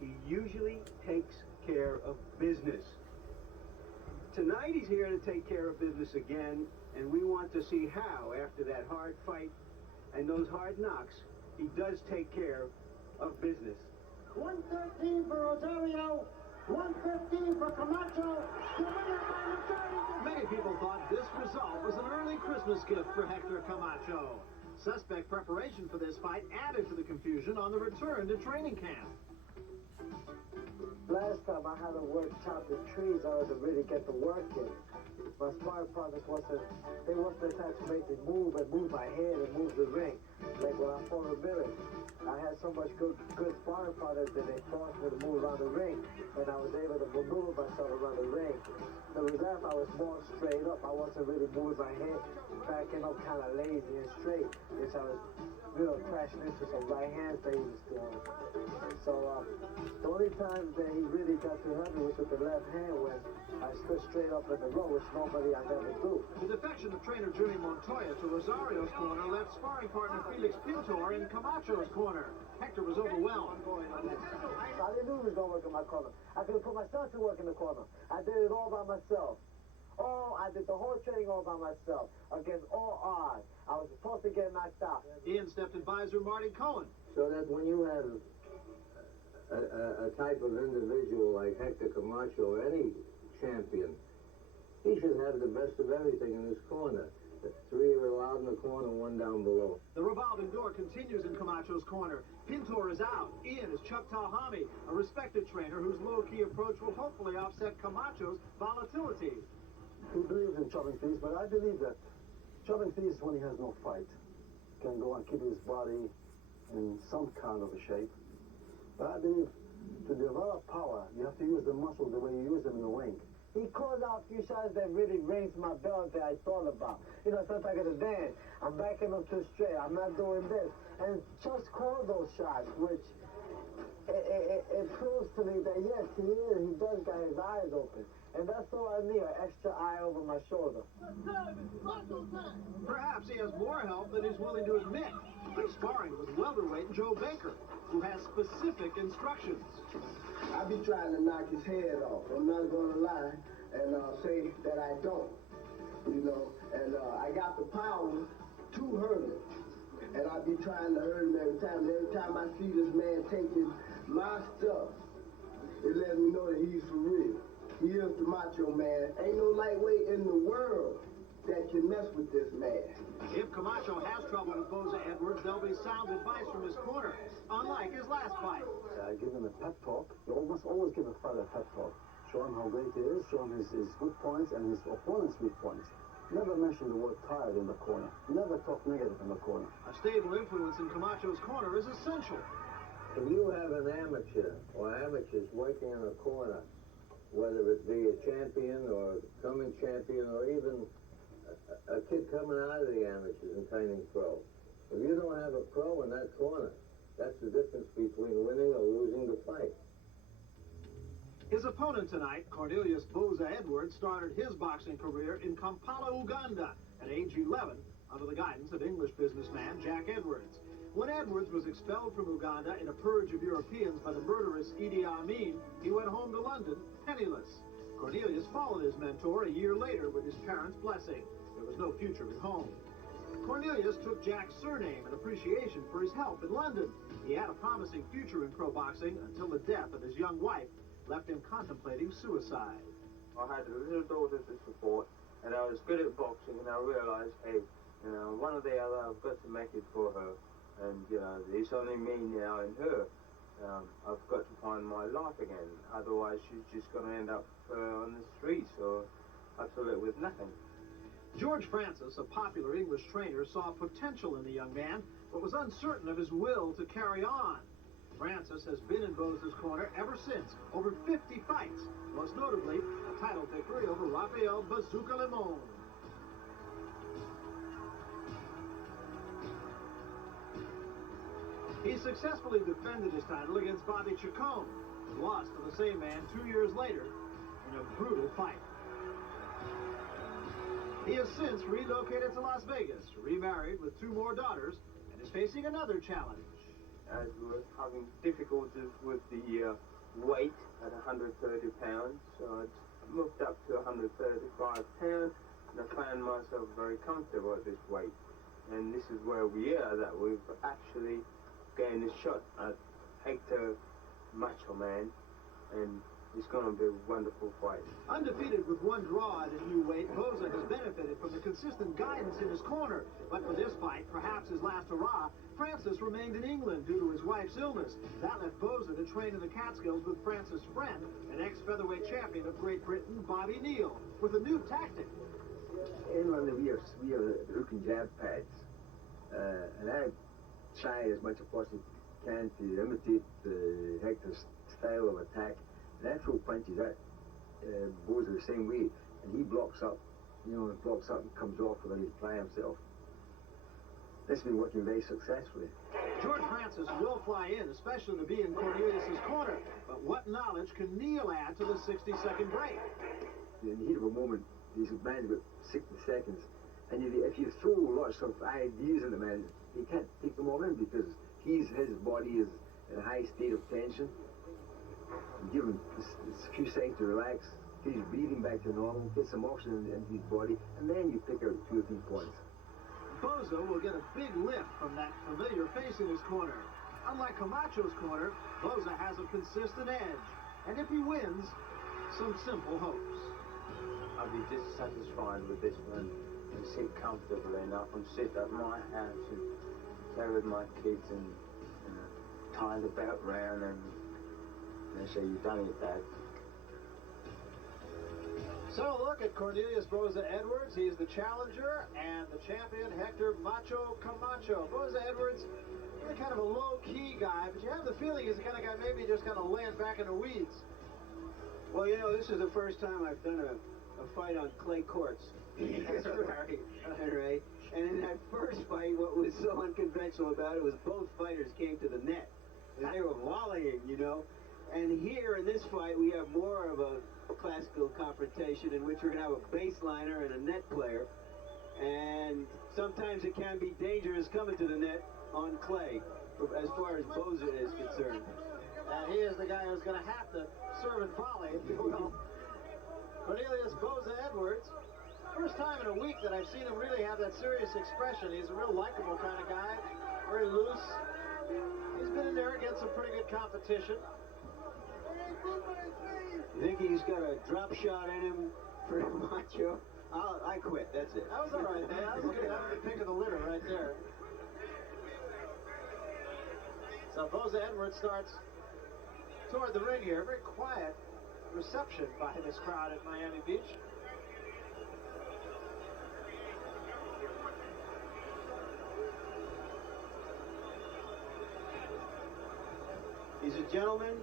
he usually takes care of business. Tonight he's here to take care of business again, and we want to see how, after that hard fight and those hard knocks, he does take care of business. 113 for Rosario, 115 for Camacho. The winner by majority. Many people thought this result was an early Christmas gift for Hector Camacho. Suspect preparation for this fight added to the confusion on the return to training camp. Last time I had to work chopping trees, I had to really get to work in. My sparring partners wasn't the type to make me move and move my head and move the ring. Like when I fought a minute, I had so much good sparring partners that they forced me to move around the ring, and I was able to maneuver myself around the ring. The result, I was more straight up. I wasn't really moving my head, backing up kind of lazy and straight, which I was, crashing into some right hands that he was doing. So the only time that he really got to hurt me was with the left hand when I stood straight up in the row, which normally I never do. The defection of trainer Jimmy Montoya to Rosario's corner left sparring partner Felix Pintor in Camacho's corner. Hector was overwhelmed. I didn't know he was going to work in my corner. I could have put my son to work in the corner. I did it all by myself. I did the whole training all by myself, against all odds. I was supposed to get knocked out. In stepped advisor Marty Cohen. So that when you have a type of individual like Hector Camacho or any champion, he should have the best of everything in his corner. The three are allowed in the corner, one down below. The revolving door continues in Camacho's corner. Pintor is out. In is Chuck Talhami, a respected trainer whose low-key approach will hopefully offset Camacho's volatility. He believes in chopping fees, but I believe that chopping fees, when he has no fight, can go and keep his body in some kind of a shape. But I believe to develop power, you have to use the muscles the way you use them in the ring. He called out a few shots that really raised my belt that I thought about. Sometimes I get a dance. I'm backing up too straight. I'm not doing this. And just called those shots, which it proves to me that yes, he does got his eyes open. And that's all I need, an extra eye over my shoulder. Perhaps he has more help than he's willing to admit. He's sparring with welterweight Joe Baker, who has specific instructions. I be trying to knock his head off. I'm not going to lie and say that I don't, And I got the power to hurt him. And I be trying to hurt him every time. And every time I see this man taking my stuff, it lets me know that he's for real. He is the macho man. Ain't no lightweight in the world that can mess with this man. If Camacho has trouble with Boza Edwards, there'll be sound advice from his corner, unlike his last fight. I give him a pep talk. You must always give a fighter a pep talk. Show him how great he is, show him his good points and his opponent's weak points. Never mention the word tired in the corner. Never talk negative in the corner. A stable influence in Camacho's corner is essential. If you have an amateur or amateurs working in a corner, whether it be a champion or coming champion or even a kid coming out of the amateurs and turning pro, if you don't have a pro in that corner, that's the difference between winning or losing the fight. His opponent tonight, Cornelius Boza Edwards, started his boxing career in Kampala, Uganda, at age 11, under the guidance of English businessman Jack Edwards. When Edwards was expelled from Uganda in a purge of Europeans by the murderous Idi Amin, he went home to London penniless. Cornelius followed his mentor a year later with his parents' blessing. There was no future at home. Cornelius took Jack's surname in appreciation for his help in London. He had a promising future in pro boxing until the death of his young wife left him contemplating suicide. I had a little daughter to support, and I was good at boxing, and I realized, hey, one or the other, I've got to make it for her. And, it's only me now and her. I've got to find my life again. Otherwise, she's just going to end up on the streets or have to live with nothing. George Francis, a popular English trainer, saw potential in the young man, but was uncertain of his will to carry on. Francis has been in Boza's corner ever since, over 50 fights, most notably a title victory over Rafael Bazooka Limon. He successfully defended his title against Bobby Chacon, and lost to the same man 2 years later in a brutal fight. He has since relocated to Las Vegas, remarried with 2 more daughters, and is facing another challenge. as we were having difficulties with the weight at 130 pounds. So I moved up to 135 pounds, and I found myself very comfortable at this weight. And this is where we are, that we've actually gained a shot at Hector Macho Man, and it's going to be a wonderful fight. Undefeated with one draw at his new weight, Boza has benefited from the consistent guidance in his corner. But for this fight, perhaps his last hurrah, Francis remained in England due to his wife's illness. That left Boza to train in the Catskills with Francis' friend, an ex-featherweight champion of Great Britain, Bobby Neal, with a new tactic. England, we have hook and jab pads, and I try as much as possible can to imitate Hector's style of attack. And I throw punches at Boza the same way, and he blocks up, blocks up and comes off without his ply himself. This has been working very successfully. George Francis will fly in, especially to be in Cornelius' corner. But what knowledge can Neal add to the 60-second break? In the heat of a moment, these man's got 60 seconds, and if you throw lots of ideas in the man, he can't take them all in because his body is in a high state of tension. Give him a few seconds to relax, get his breathing back to normal, get some oxygen into his body, and then you pick out 2 or 3 points. Boza will get a big lift from that familiar face in his corner. Unlike Camacho's corner, Boza has a consistent edge. And if he wins, some simple hopes. I'll be dissatisfied with this one and sit comfortably enough and sit at my house and play with my kids and tie the belt round and they say, "You've done it, Dad." So look at Cornelius Boza Edwards. He's the challenger and the champion, Hector Macho Camacho. Boza Edwards, really kind of a low-key guy, but you have the feeling he's the kind of guy maybe just kind of laying back in the weeds. Well, this is the first time I've done a fight on clay courts. That's right. Right. And in that first fight, what was so unconventional about it was both fighters came to the net. And they were volleying, And here in this fight, we have more of a classical confrontation in which we're going to have a baseliner and a net player. And sometimes it can be dangerous coming to the net on clay, as far as Boza is concerned. And he is the guy who's going to have to serve and volley, if you will. Cornelius Boza Edwards. First time in a week that I've seen him really have that serious expression. He's a real likable kind of guy, very loose. He's been in there against some pretty good competition. You think he's got a drop shot in him for Camacho? I quit, that's it. That was all right, man. That was good. That was the pick of the litter right there. So Boza Edwards starts toward the ring here. Very quiet reception by this crowd at Miami Beach. He's a gentleman.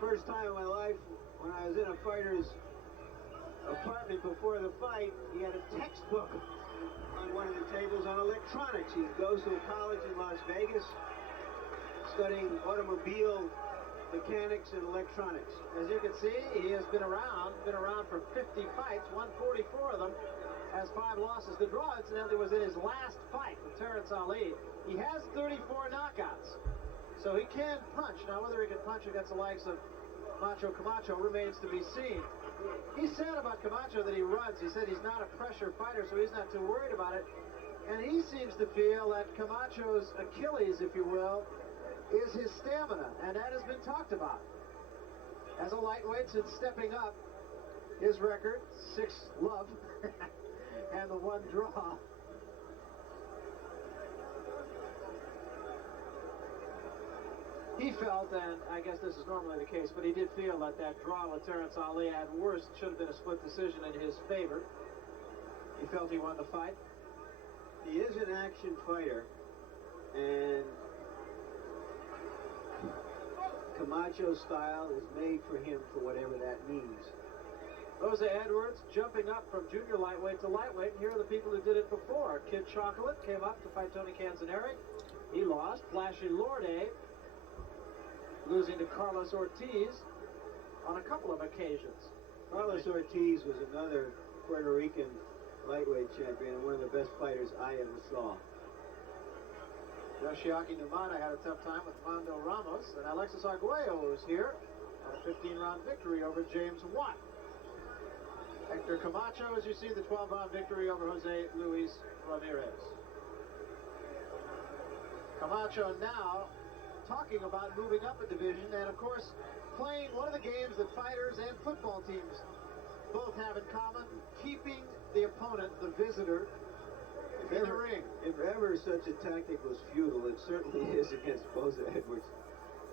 First time in my life, when I was in a fighter's apartment before the fight, he had a textbook on one of the tables on electronics. He goes to a college in Las Vegas studying automobile mechanics and electronics. As you can see, he has been around for 50 fights, won 44 of them, has 5 losses. The draw, incidentally, was in his last fight with Terrence Ali. He has 34 knockouts. So he can punch. Now, whether he can punch against the likes of Macho Camacho remains to be seen. He said about Camacho that he runs. He said he's not a pressure fighter, so he's not too worried about it. And he seems to feel that Camacho's Achilles, if you will, is his stamina, and that has been talked about. As a lightweight, since stepping up, his record, 6 love, and the 1 draw. He felt, and I guess this is normally the case, but he did feel that that draw with Terrence Ali at worst should have been a split decision in his favor. He felt he won the fight. He is an action fighter, and Camacho's style is made for him for whatever that means. Boza Edwards jumping up from junior lightweight to lightweight. Here are the people who did it before. Kid Chocolate came up to fight Tony Canzoneri. He lost. Flashy Lorde losing to Carlos Ortiz on a couple of occasions. Carlos Ortiz was another Puerto Rican lightweight champion and one of the best fighters I ever saw. Yoshiaki Numata had a tough time with Mondo Ramos, and Alexis Arguello is here on a 15-round victory over James Watt. Hector Camacho, as you see, the 12-round victory over Jose Luis Ramirez. Camacho now talking about moving up a division and, of course, playing one of the games that fighters and football teams both have in common, keeping the opponent, the visitor, in the ring. If ever such a tactic was futile, it certainly is against Boza Edwards,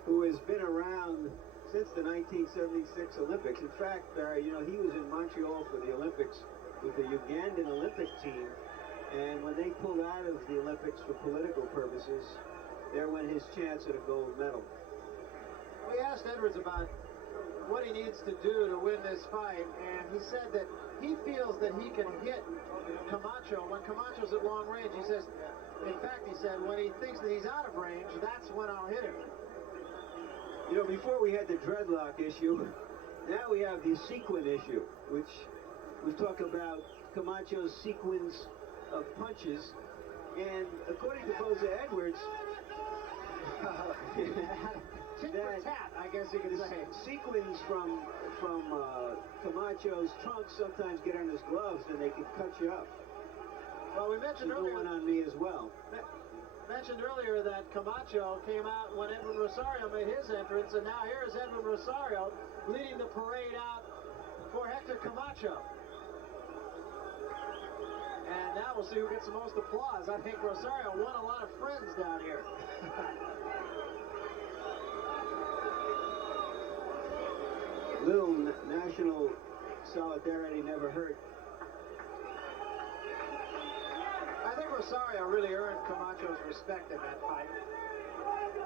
who has been around since the 1976 Olympics. In fact, you know, he was in Montreal for the Olympics with the Ugandan Olympic team, and when they pulled out of the Olympics for political purposes, there went his chance at a gold medal. We asked Edwards about what he needs to do to win this fight, and he said that he feels that he can hit Camacho when Camacho's at long range. He says, in fact, he said, when he thinks that he's out of range, that's when I'll hit him. You know, before we had the dreadlock issue, now we have the sequin issue, which we talk about Camacho's sequence of punches, and according to Boza Edwards, tit for tat, I guess you could say. Sequins from Camacho's trunk sometimes get on his gloves and they can cut you up. Well, we mentioned earlier. One on me as well. Mentioned earlier that Camacho came out when Edwin Rosario made his entrance, and now here is Edwin Rosario leading the parade out for Hector Camacho. And now we'll see who gets the most applause. I think Rosario won a lot of friends down here. Little national solidarity never hurt. I think Rosario really earned Camacho's respect in that fight.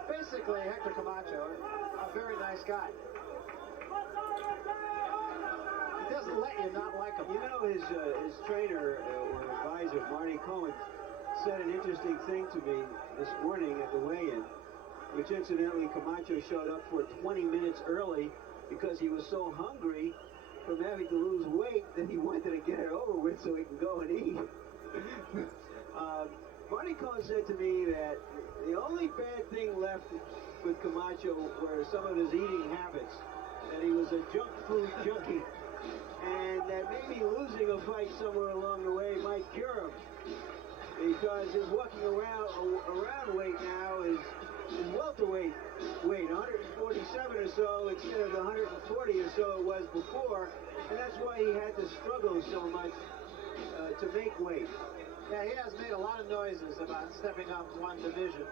Basically, Hector Camacho, a very nice guy. He doesn't let you not like him. You know, his trainer or advisor, Marty Cohen, said an interesting thing to me this morning at the weigh-in, which incidentally Camacho showed up for 20 minutes early because he was so hungry from having to lose weight that he wanted to get it over with so he can go and eat. Marty Cohen said to me that the only bad thing left with Camacho were some of his eating habits, that he was a junk food junkie, and that maybe losing a fight somewhere along the way might cure him, because his walking around weight now is welterweight weight, 147 or so instead of the 140 or so it was before, and that's why he had to struggle so much to make weight. Yeah, he has made a lot of noises about stepping up one division.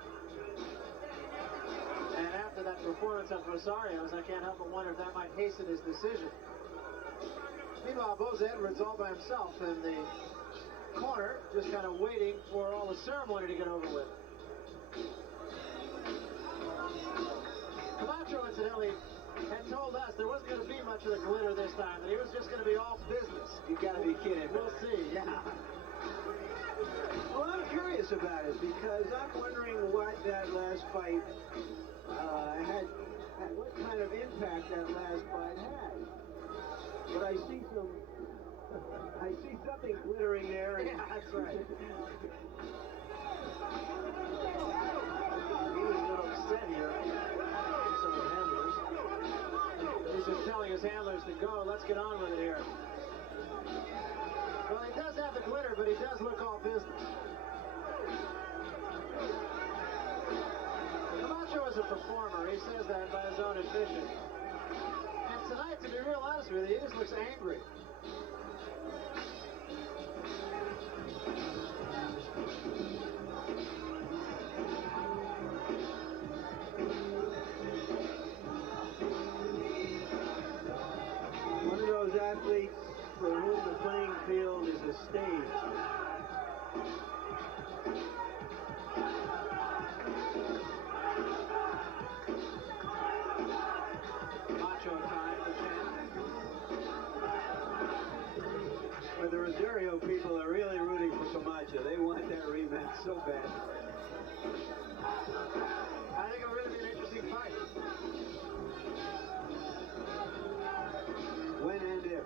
And after that performance of Rosario's, I can't help but wonder if that might hasten his decision. Meanwhile, Boza Edwards all by himself in the corner, just kind of waiting for all the ceremony to get over with. Camacho, incidentally, had told us there wasn't going to be much of the glitter this time, that he was just going to be all business. You gotta be kidding. We'll see, yeah. Well, I'm curious about it because I'm wondering what that last fight had, what kind of impact that last fight had. But I see something glittering there. Yeah, that's right. He was a little upset here. Some of the handlers. He's just telling his handlers to go. Let's get on with it here. Well, he does have the glitter, but he does look all business. Camacho is a performer. He says that by his own admission. And tonight, to be real honest with you, he just looks angry. One of those athletes for whom the playing field is a stage. Macho time for 10. But the Rosario people are really rooting for Camacho. They want that rematch so bad. I think it'll really be an interesting fight. When and if.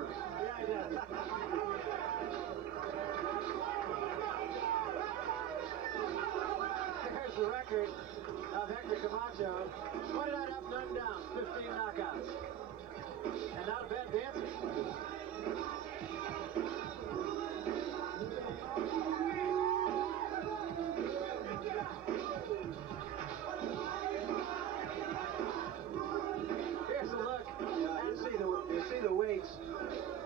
numbers. Yeah, I did. There's the record of Hector Camacho. 29 up, none down, 15 knockouts. And not a bad dancing. Here's a look. You see the weights.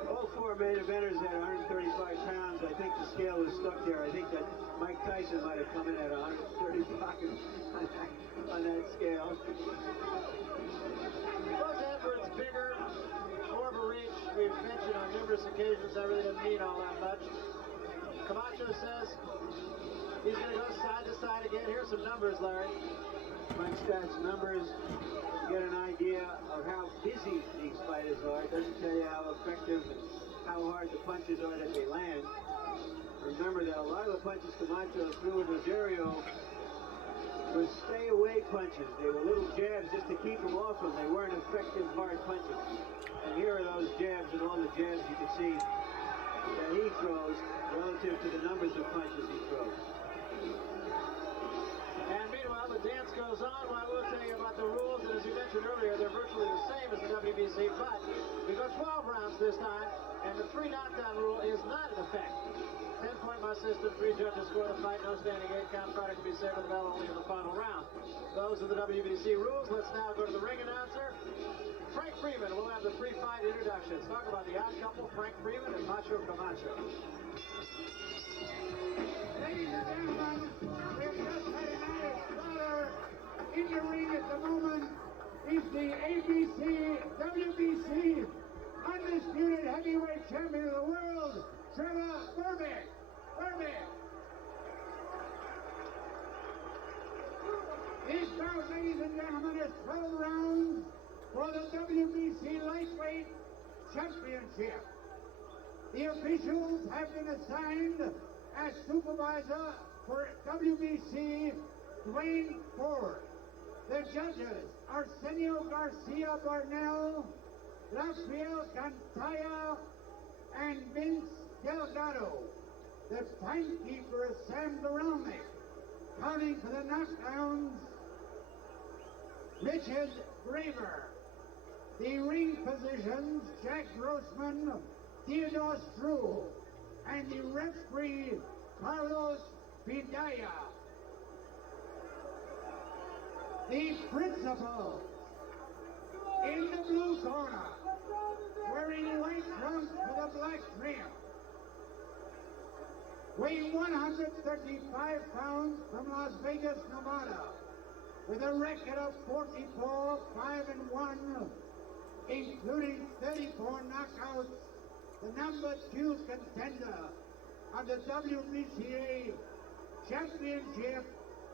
All four main eventers at 135 pounds. I think the scale is stuck there. I think that Mike Tyson might have come in at 135 on that scale. Boza Edwards bigger, more of a reach. We've mentioned on numerous occasions that really doesn't mean all that much. Camacho says he's going to go side to side again. Here's some numbers, Larry. Punch stats numbers. Get an idea of how busy these fighters are. It doesn't tell you how effective and how hard the punches are that they land. Remember that a lot of the punches Camacho threw at Rosario was stay-away punches. They were little jabs just to keep him off him. They weren't effective, hard punches. And here are those jabs and all the jabs you can see that he throws relative to the numbers of punches he throws. And meanwhile, the dance goes on. Well, I will tell you about the rules, and as you mentioned earlier, they're virtually the same as the WBC, but we go 12 rounds this time, and the 3 knockdown rule is not in effect. 10-point my system, 3 judges score the fight, no standing 8-count fighter can be saved with the bell only in the final round. Those are the WBC rules. Let's now go to the ring announcer. Frank Freeman will have the pre-fight introductions. Talk about the odd couple, Frank Freeman and Macho Camacho. Ladies and gentlemen, we've just had an added brawler in the ring at the moment. He's the WBC undisputed heavyweight champion of the world, Trevor Berbick. This bout, ladies and gentlemen, is 12 rounds for the WBC lightweight championship. The officials have been assigned as supervisor for WBC Dwayne Ford. The judges, Arsenio Garcia Barnell, Rafael Cantaya, and Vince Delgado. The timekeeper is Sam Duralnik. Counting for the knockdowns, Richard Graver. The ring positions, Jack Grossman, Theodore Struhl, and the referee, Carlos Pidaya. The principal, in the blue corner, wearing white trunks with a black trim, weighing 135 pounds from Las Vegas, Nevada, with a record of 44, 5-1, including 34 knockouts, the number 2 contender of the WBCA Championship,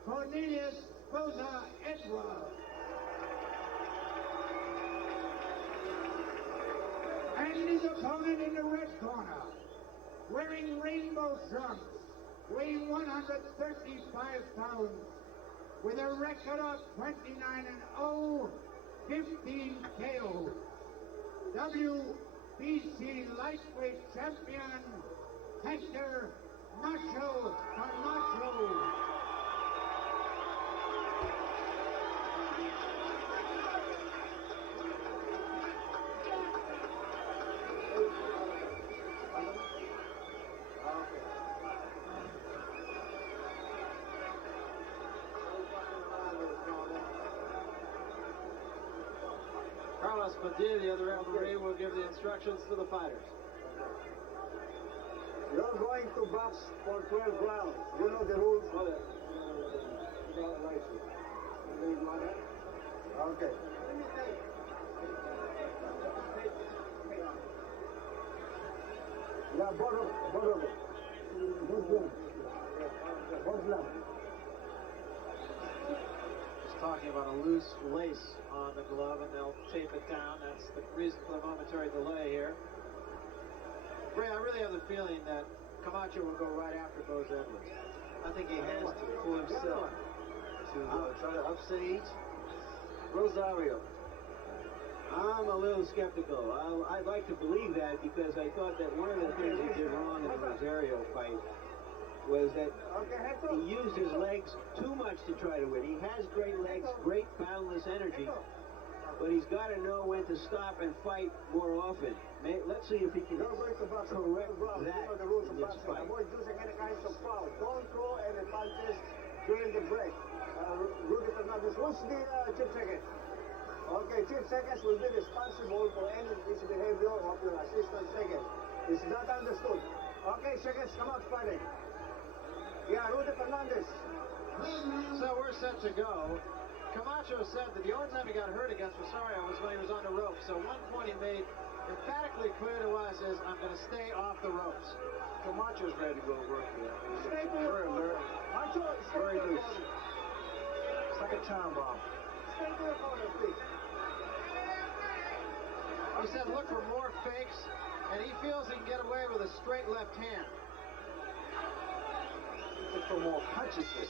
Cornelius Boza Edwards. And his opponent in the red corner, wearing rainbow trunks, weighing 135 pounds, with a record of 29-0, 15 KOs. WBC lightweight champion, Hector Macho Camacho. Carlos Padilla, the other referee, will give the instructions to the fighters. You're going to box for 12 rounds. You know the rules? Okay. Yeah, both of them. Just talking about a loose lace on the glove, and they'll tape it down. That's the reason for the momentary delay here. Ray, I really have the feeling that Camacho will go right after Boza Edwards. I think he has to for himself to try to upstage Rosario. I'm a little skeptical. I'd like to believe that because I thought that one of the things he did wrong in the Rosario fight was that he used his legs too much to try to win. He has great legs, great boundless energy, but he's got to know when to stop and fight more often. Let's see if he can correct that in this fight. Avoid using any kinds of foul. Don't throw any punches during the break. Rudy Fernandez, who's the chief second? Okay, chief seconds will be responsible for any misbehavior of your assistant second. Is that understood? Okay, seconds, come out fighting. Yeah, Rudy Fernandez. So we're set to go. Camacho said that the only time he got hurt against Rosario was when he was on the ropes. So one point he made emphatically clear to us is, I'm going to stay off the ropes. Camacho's ready to go to work here. Stay to your corner. Macho, stay Very to your loose. corner. It's like a time bomb. Stay to your corner, please. He said look for more fakes, and he feels he can get away with a straight left hand. Look for more punches here.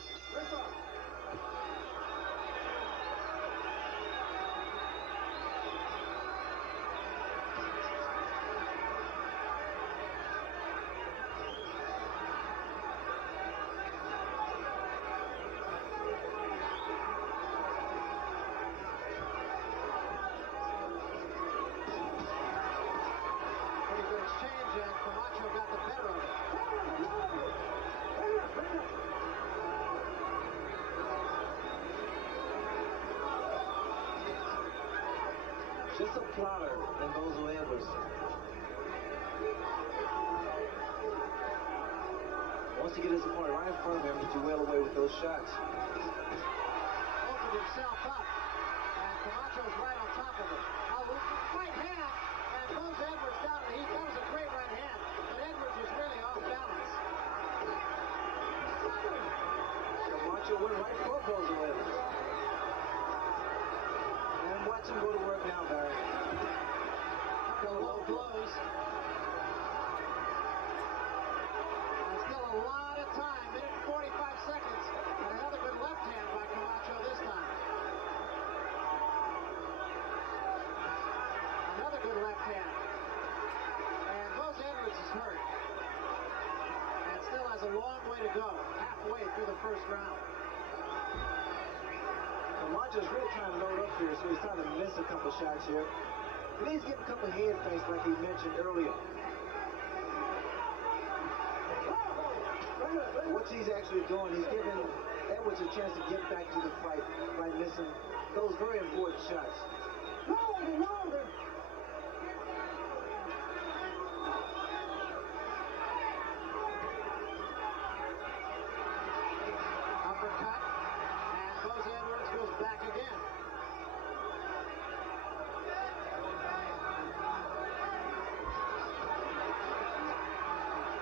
Pretty good exchange, and Camacho got the better of it. Just a plotter than Boza Edwards. Wants to get his opponent right in front of him to well away with those shots. Opened himself up, and Camacho's right on top of it. A right hand, and Boza Edwards down in the heat. That was a great right hand, but Edwards was really off balance. Camacho went right for Boza Edwards. And watch him go to work now, Barry. Couple of low blows. And still a lot of time, minute and 45 seconds, and another good left hand by Camacho this time. Another good left hand. And Boza Edwards is hurt. And still has a long way to go, halfway through the first round. Camacho's really trying to load up here, so he's trying to miss a couple shots here. He needs to get a couple head fakes like he mentioned earlier. What he's actually doing, he's giving Edwards a chance to get back to the fight by missing those very important shots. Uppercut, and Boza Edwards goes back again.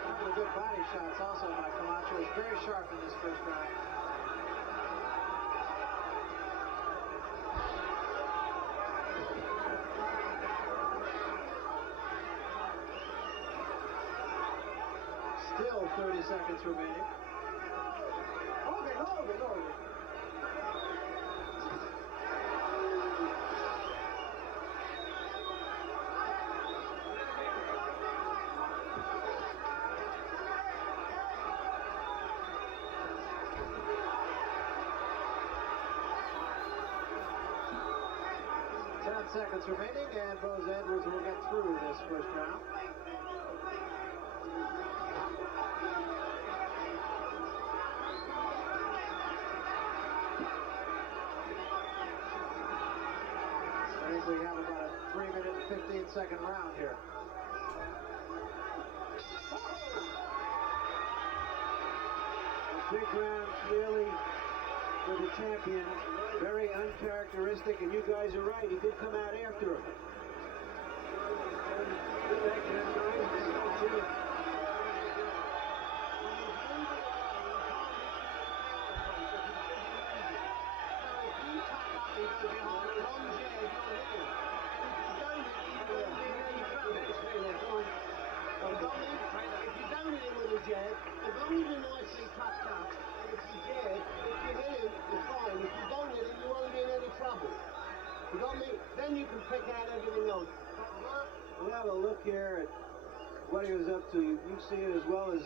Couple of good body shots also by Camacho. He's very sharp in this first round. Still 30 seconds remaining. Hold it. 10 seconds remaining, and Boza Edwards will get through this first round. I think we have about a 3-minute and 15-second round here. A big round, clearly, for the champion. Very uncharacteristic, and you guys are right. He did come out after him. As long as you're nicely tucked up, and if you're dead, if you hit him, you're fine. If you don't hit him, you won't be in any trouble. You got me? Then you can pick out everything else. We'll have a look here at what he was up to. You see it as well as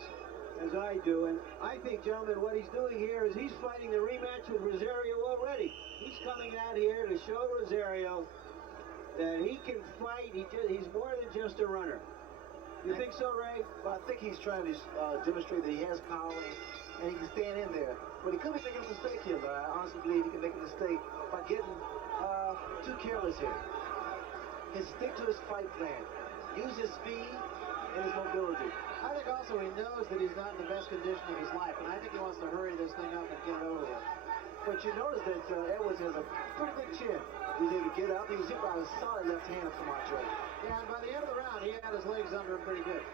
I do. And I think, gentlemen, what he's doing here is he's fighting the rematch with Rosario already. He's coming out here to show Rosario that he can fight. He's more than just a runner. You think so, Ray? Well, I think he's trying to demonstrate that he has power and he can stand in there. But he could be making a mistake here, but I honestly believe he can make a mistake by getting too careless here. He stick to his fight plan. Use his speed and his mobility. I think also he knows that he's not in the best condition of his life, and I think he wants to hurry this thing up and get it over with. But you notice that Edwards has a pretty good chin. He's able to get up. He was hit by a solid left hand of Camacho. Yeah, and by the end of the round, he had his legs under him pretty good.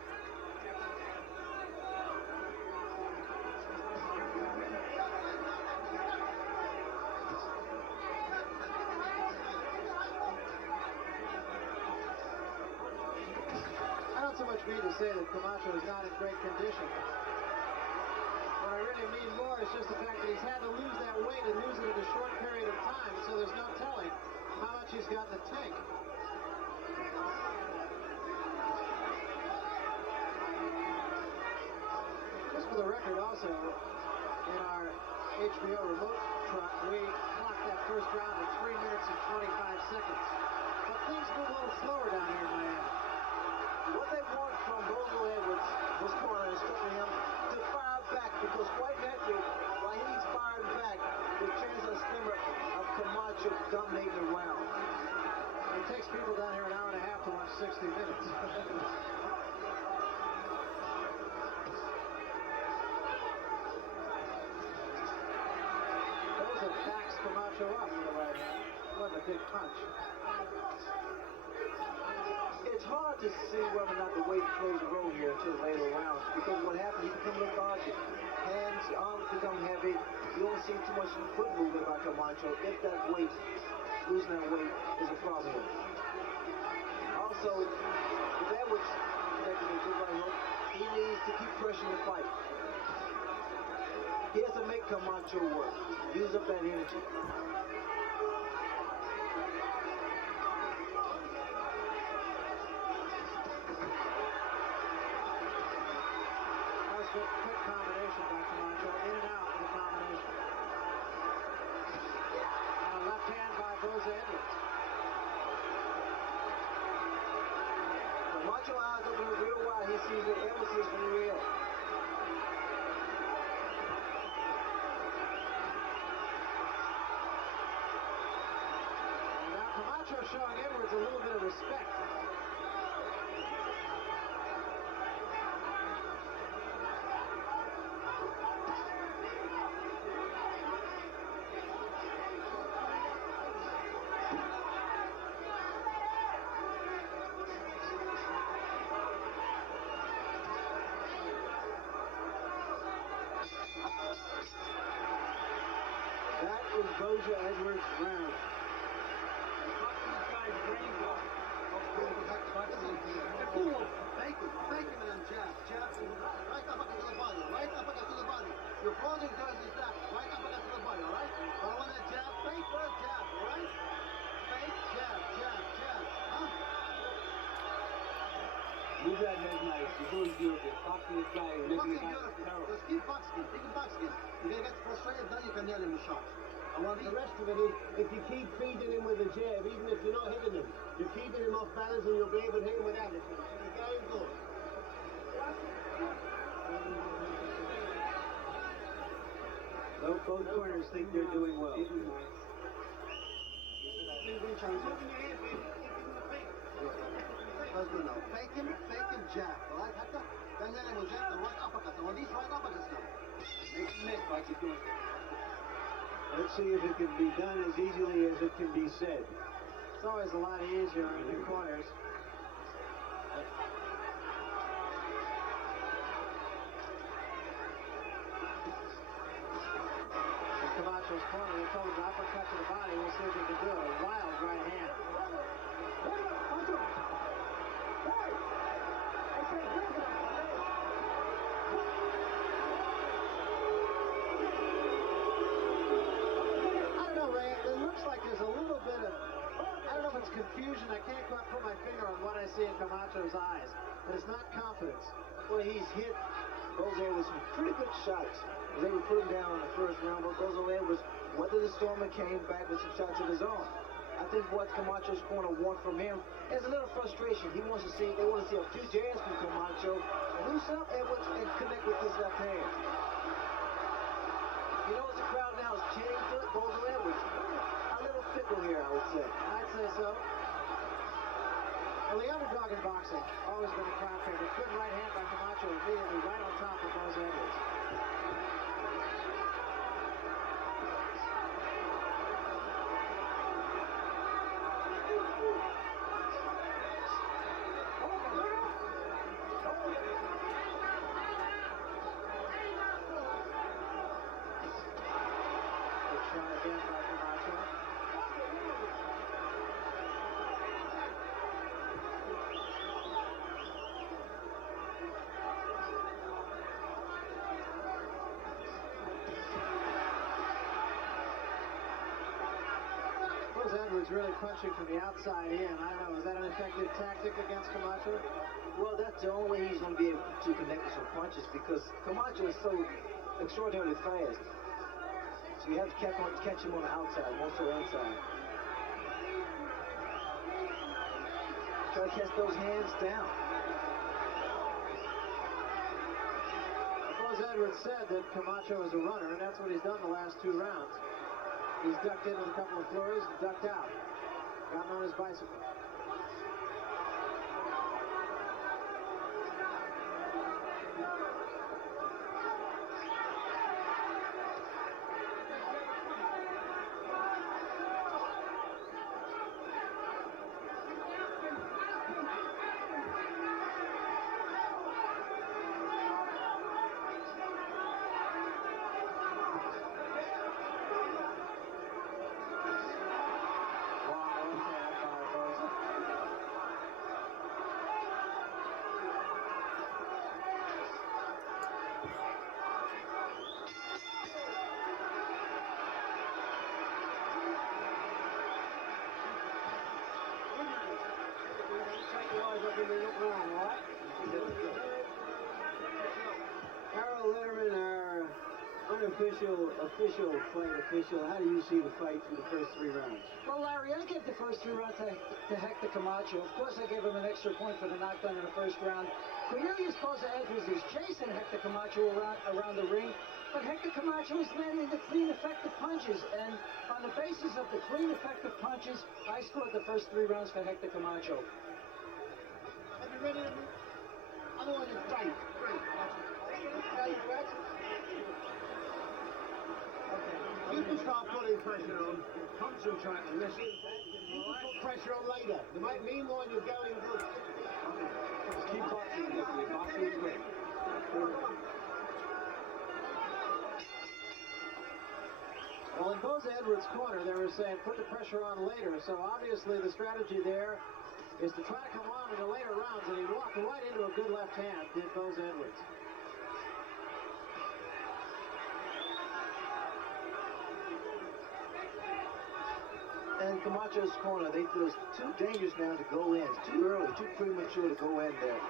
I don't so much mean to say that Camacho is not in great condition. What I really mean more is just the fact that he's had to lose that weight and lose it in a short period of time, so there's no telling how much he's got in the tank. Just for the record also, in our HBO remote truck, we clocked that first round at 3 minutes and 25 seconds. But things move a little slower down here in Miami. What they want from Boza Edwards, this corner, is telling him to fire back, because quite naturally, while he's firing back, the chance of slimmer of Camacho dominating the round. It takes people down here an hour and a half to watch 60 minutes. Boza backs Camacho up with the right hand. What a big punch. It's hard to see whether or not the weight plays a role here until later rounds, because what happens, he becomes lethargic. Hands, arms become heavy. You don't see too much foot movement by Camacho if that weight, losing that weight, is a problem here. Also, if Edwards connecting a good right hook, he needs to keep pressuring the fight. He has to make Camacho work. Use up that energy. Quick combination by Camacho, in and out of the combination. And a left hand by Boza Edwards. Camacho eyes open real wide. He sees that Edwards is for real. And now Camacho showing Edwards a little bit of respect. That is Boza Edwards' round. Fake him and jab. Right uppercut to the body. Right uppercut to the body. Your opponent does is that. Right uppercut to the body, all right? But I want that jab. Fake for a jab, all right? Fake, jab. Huh? Move that head nice. You're doing beautiful. Boxing is guy. You're making it terrible. Just keep boxing. Keep boxing. You're going to get frustrated, then you can nail him with shots. I want the rest of it is, if you keep feeding him with a jab, even if you're not hitting him, you're keeping him off balance and you'll be able to hit him without it. It's very good. Both corners think they're doing well. Let's go now. Fake him, jab. All right, Hector? Then hit him with that, the right uppercut. I want these right uppercuts now. Make like you're doing. Let's see if it can be done as easily as it can be said. It's always a lot easier in the corners. In Camacho's corner, they told him to uppercut to the body. We'll see if he can do it. A wild right hand. I don't know, Ray. It looks like there's a little bit of I can't quite put my finger on what I see in Camacho's eyes, but it's not confidence. Well, he's hit Boza with some pretty good shots. Was able to put him down in the first round, but Boza was weathered the storm and came back with some shots of his own. I think what Camacho's corner want from him is a little frustration. They want to see a few jabs from Camacho, loosen up Edwards, and connect with his left hand. You know what the crowd now is chanting to it? Boza Edwards. A little fickle here, I would say. I'd say so. Well, the underdog in boxing, always been a crowd favorite. Good right hand by Camacho, immediately right on top of Boza Edwards. Edwards really punching from the outside in. I don't know, is that an effective tactic against Camacho? Well, that's the only way he's going to be able to connect with some punches because Camacho is so extraordinarily fast. So you have to catch him on the outside, more so inside. Try to catch those hands down. Boza Edwards said that Camacho is a runner, and that's what he's done the last 2 rounds. He's ducked in with a couple of flurries, ducked out, gotten on his bicycle. Harold Letterman, our official fight official, how do you see the fight through the first 3 rounds? Well, Larry, I gave the first 3 rounds to Hector Camacho. Of course, I gave him an extra point for the knockdown in the first round. Cornelius Boza Edwards is chasing Hector Camacho around the ring, but Hector Camacho is landing the clean, effective punches, and on the basis of the clean, effective punches, I scored the first 3 rounds for Hector Camacho. Are you ready to move? I don't want you to fight. You can start putting pressure on, concentrate on this. You can put pressure on later. Meanwhile, you're going good. Keep boxing, Nicky. Boxing is great. Well, in Boza Edwards' corner, they were saying put the pressure on later, so obviously the strategy there is to try to come on in the later rounds, and he walked right into a good left hand, did Boza Edwards. And Camacho's corner, they feel it's too dangerous now to go in. It's too early, too premature to go in there.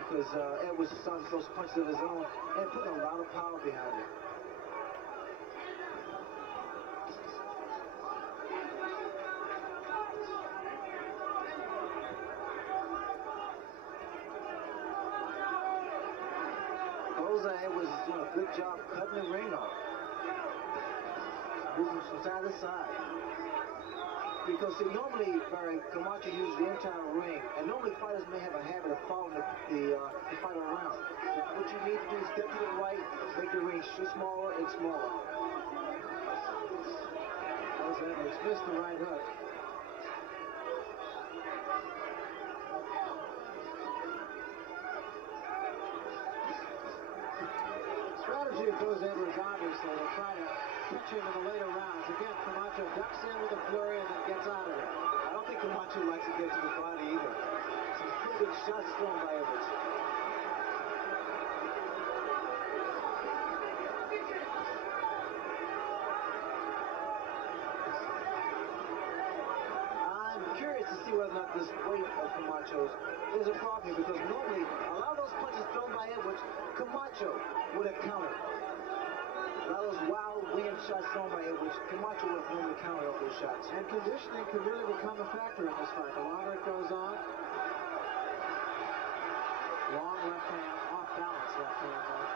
Because Edwards is starting to throw some punches of his own and putting a lot of power behind it. Boza Edwards is doing a good job cutting the ring off. Moving from side to side. Because see, normally, Barry, Camacho uses the entire ring, and normally fighters may have a habit of following the fighter around. What you need to do is step to the right, make the ring smaller and smaller. Boza Edwards missed the right hook. Strategy of Boza Edwards, obviously, to try to catch him in the later rounds. Again, Camacho ducks in with a flurry and then gets out of it. I don't think Camacho likes to get to the body either. Some pretty good shots thrown by Edwards. I'm curious to see whether or not this Camacho's is a problem here because normally a lot of those punches thrown by Edwards, Camacho would have countered. A lot of those wild winged shots thrown by Edwards, Camacho would have normally countered off those shots. And conditioning could really become a factor in this fight. The longer it goes on. Long left hand, off balance left hand though.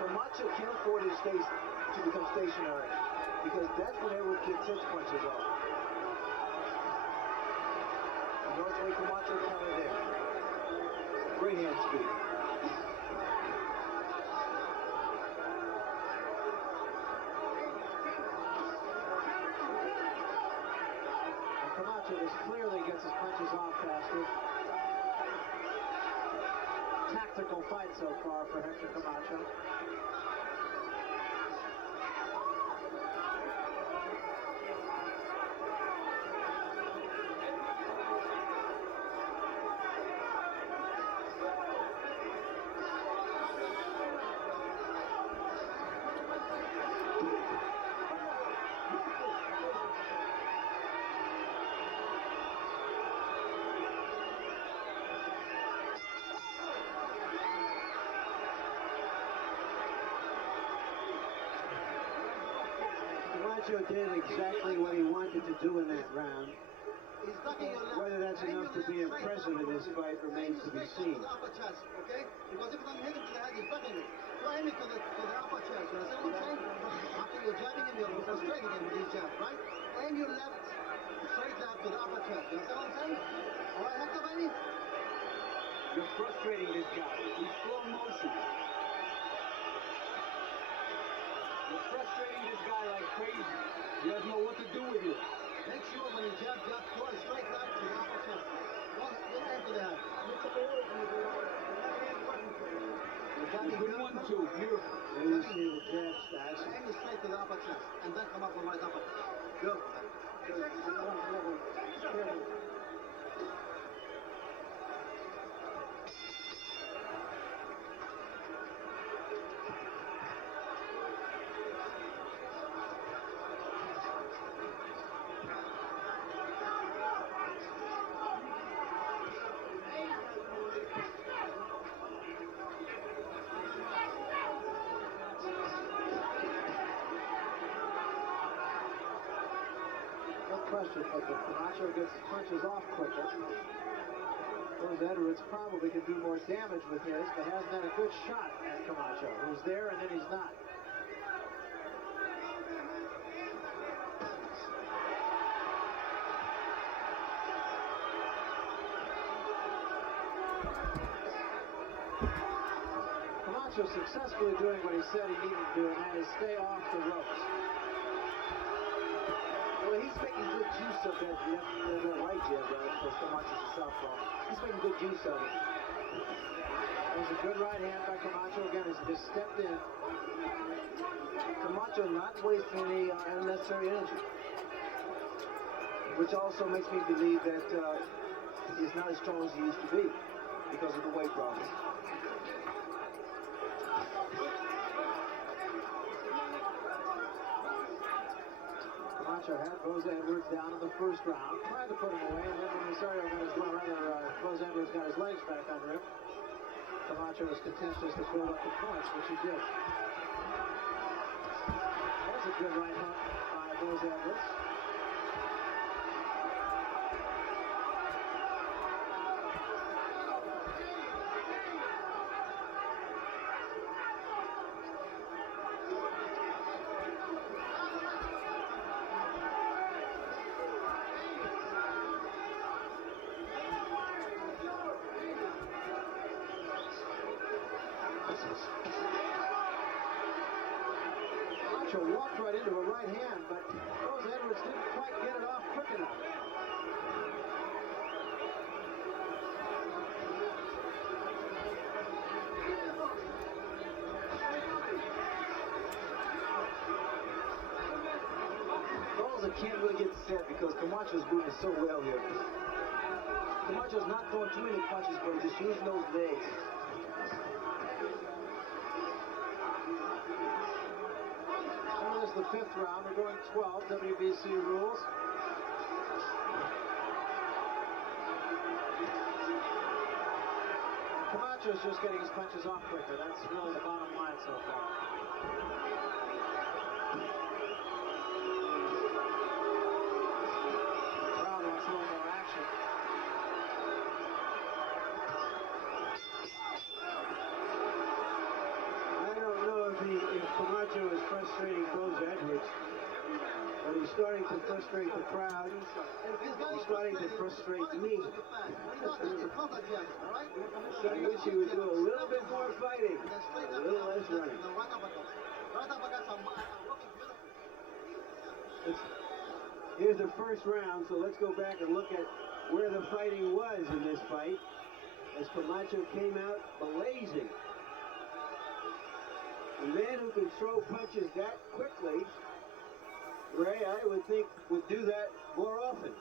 Camacho can't afford to become stationary because that's when Edwards gets his punches off. You notice the way Camacho countered there. Great hand speed. And Camacho just clearly gets his punches off faster. Tactical fight so far for Hector Camacho. Camacho did exactly what he wanted to do in that round. Whether that's enough to be impressive in this fight remains to be seen. Okay? Because if I'm hitting to the head, he's blocking it. So aiming to the upper chest. You understand what I'm saying? After you're jabbing him, you're frustrating him with these jabs, right? Aim your left straight jab to the upper chest. You understand what I'm saying? All right, Hector, baby? You're frustrating this guy. He's slow motion. You're frustrating this guy like crazy. He doesn't know what to do with you. Make sure when you jab, throw a straight jab to the upper chest. Don't aim to the head. Good 1-2. Beautiful. There you see the jab stats. Aim it straight to the upper chest, and then come up with right upper. Good. Question, but the Camacho gets his punches off quicker. Those Edwards probably can do more damage with his, but hasn't had a good shot at Camacho. He's there and then he's not. Camacho successfully doing what he said he needed to do, and that is stay off the ropes. Well, he's making good use of that right jab, right? Because Camacho's a southpaw. He's making good use of it. There's a good right hand by Camacho again as he just stepped in. Camacho not wasting any unnecessary energy. Which also makes me believe that he's not as strong as he used to be because of the weight problem. Camacho had Boza Edwards down in the first round, tried to put him away, and then when Boza Edwards got his legs back under him, Camacho was contentious to build up the points, which he did. That's a good right hook by Boza Edwards. Camacho walked right into a right hand, but Boza Edwards didn't quite get it off quick enough. Boza can't really get set because Camacho's moving so well here. Camacho's not throwing too many punches, but just using those legs. Notice the 5th round. We're going 12, WBC rules. Camacho's just getting his punches off quicker. That's really the bottom line so far. Crowd wants a little more action. I don't know if Camacho is frustrating Boza Edwards, but he's starting to frustrate the crowd. He's starting to frustrate me. I wish he would do a little bit more fighting, a little less running. Here's the first round, so let's go back and look at where the fighting was in this fight as Camacho came out blazing. A man who can throw punches that quickly, Ray, I would think, would do that more often.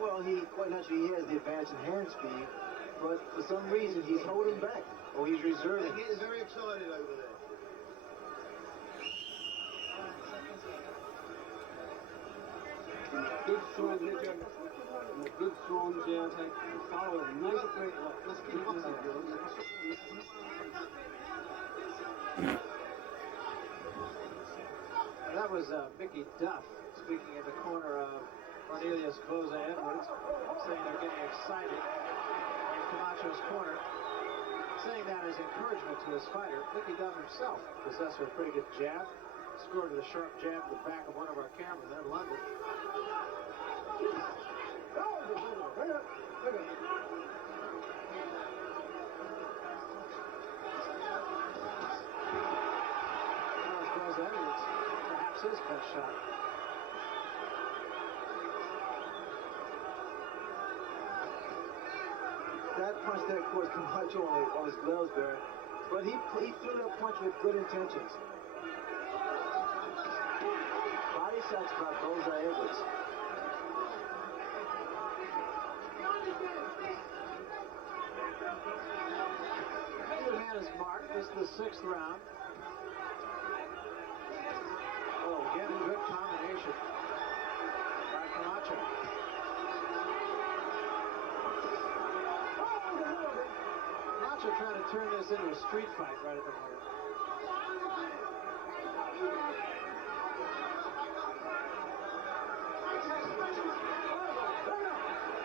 Well, quite naturally, he has the advantage in hand speed, but for some reason, he's holding back, or he's reserving. He is very excited over there. Good strong hit and a good strong jab attack. Follow a nice straight left. Let's keep boxing. That was Mickey Duff speaking in the corner of Cornelius Boza Edwards, saying they're getting excited in Camacho's corner, saying that as encouragement to his fighter. Mickey Duff himself, possessor of a pretty good jab, scored with a sharp jab to the back of one of our cameras in London. Boza Edwards, perhaps his best shot. That punch that caused Camacho on his gloves there, but he threw that punch with good intentions. Body shots by Boza Edwards. Either man is marked. This is the 6th round. Oh, again, good combination by Camacho. Camacho trying to turn this into a street fight right at the moment.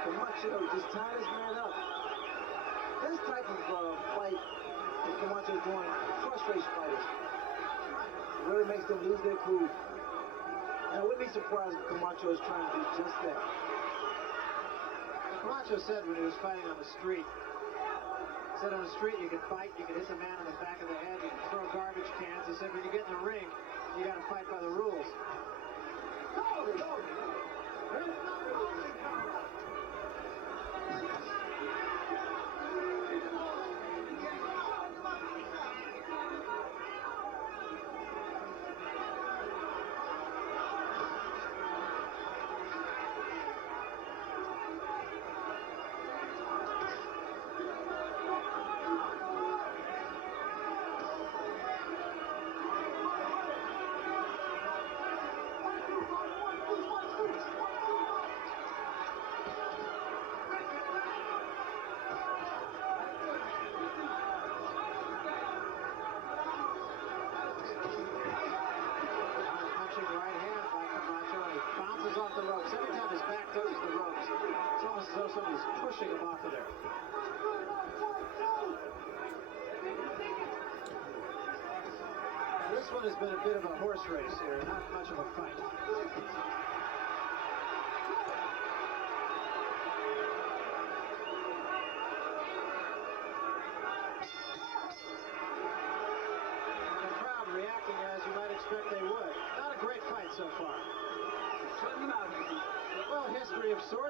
Camacho just tied his man up. This type of fight that Camacho is doing frustrates fighters. It really makes them lose their cool. And I wouldn't be surprised if Camacho is trying to do just that. Camacho said when he was fighting on the street, he said on the street you could fight, you could hit the man in the back of the head, you can throw garbage cans. He said when you get in the ring, you got to fight by the rules. Somebody's pushing him off of there. This one has been a bit of a horse race here, not much of a fight. The crowd reacting as you might expect they would. Not a great fight so far. Well, history of sorts.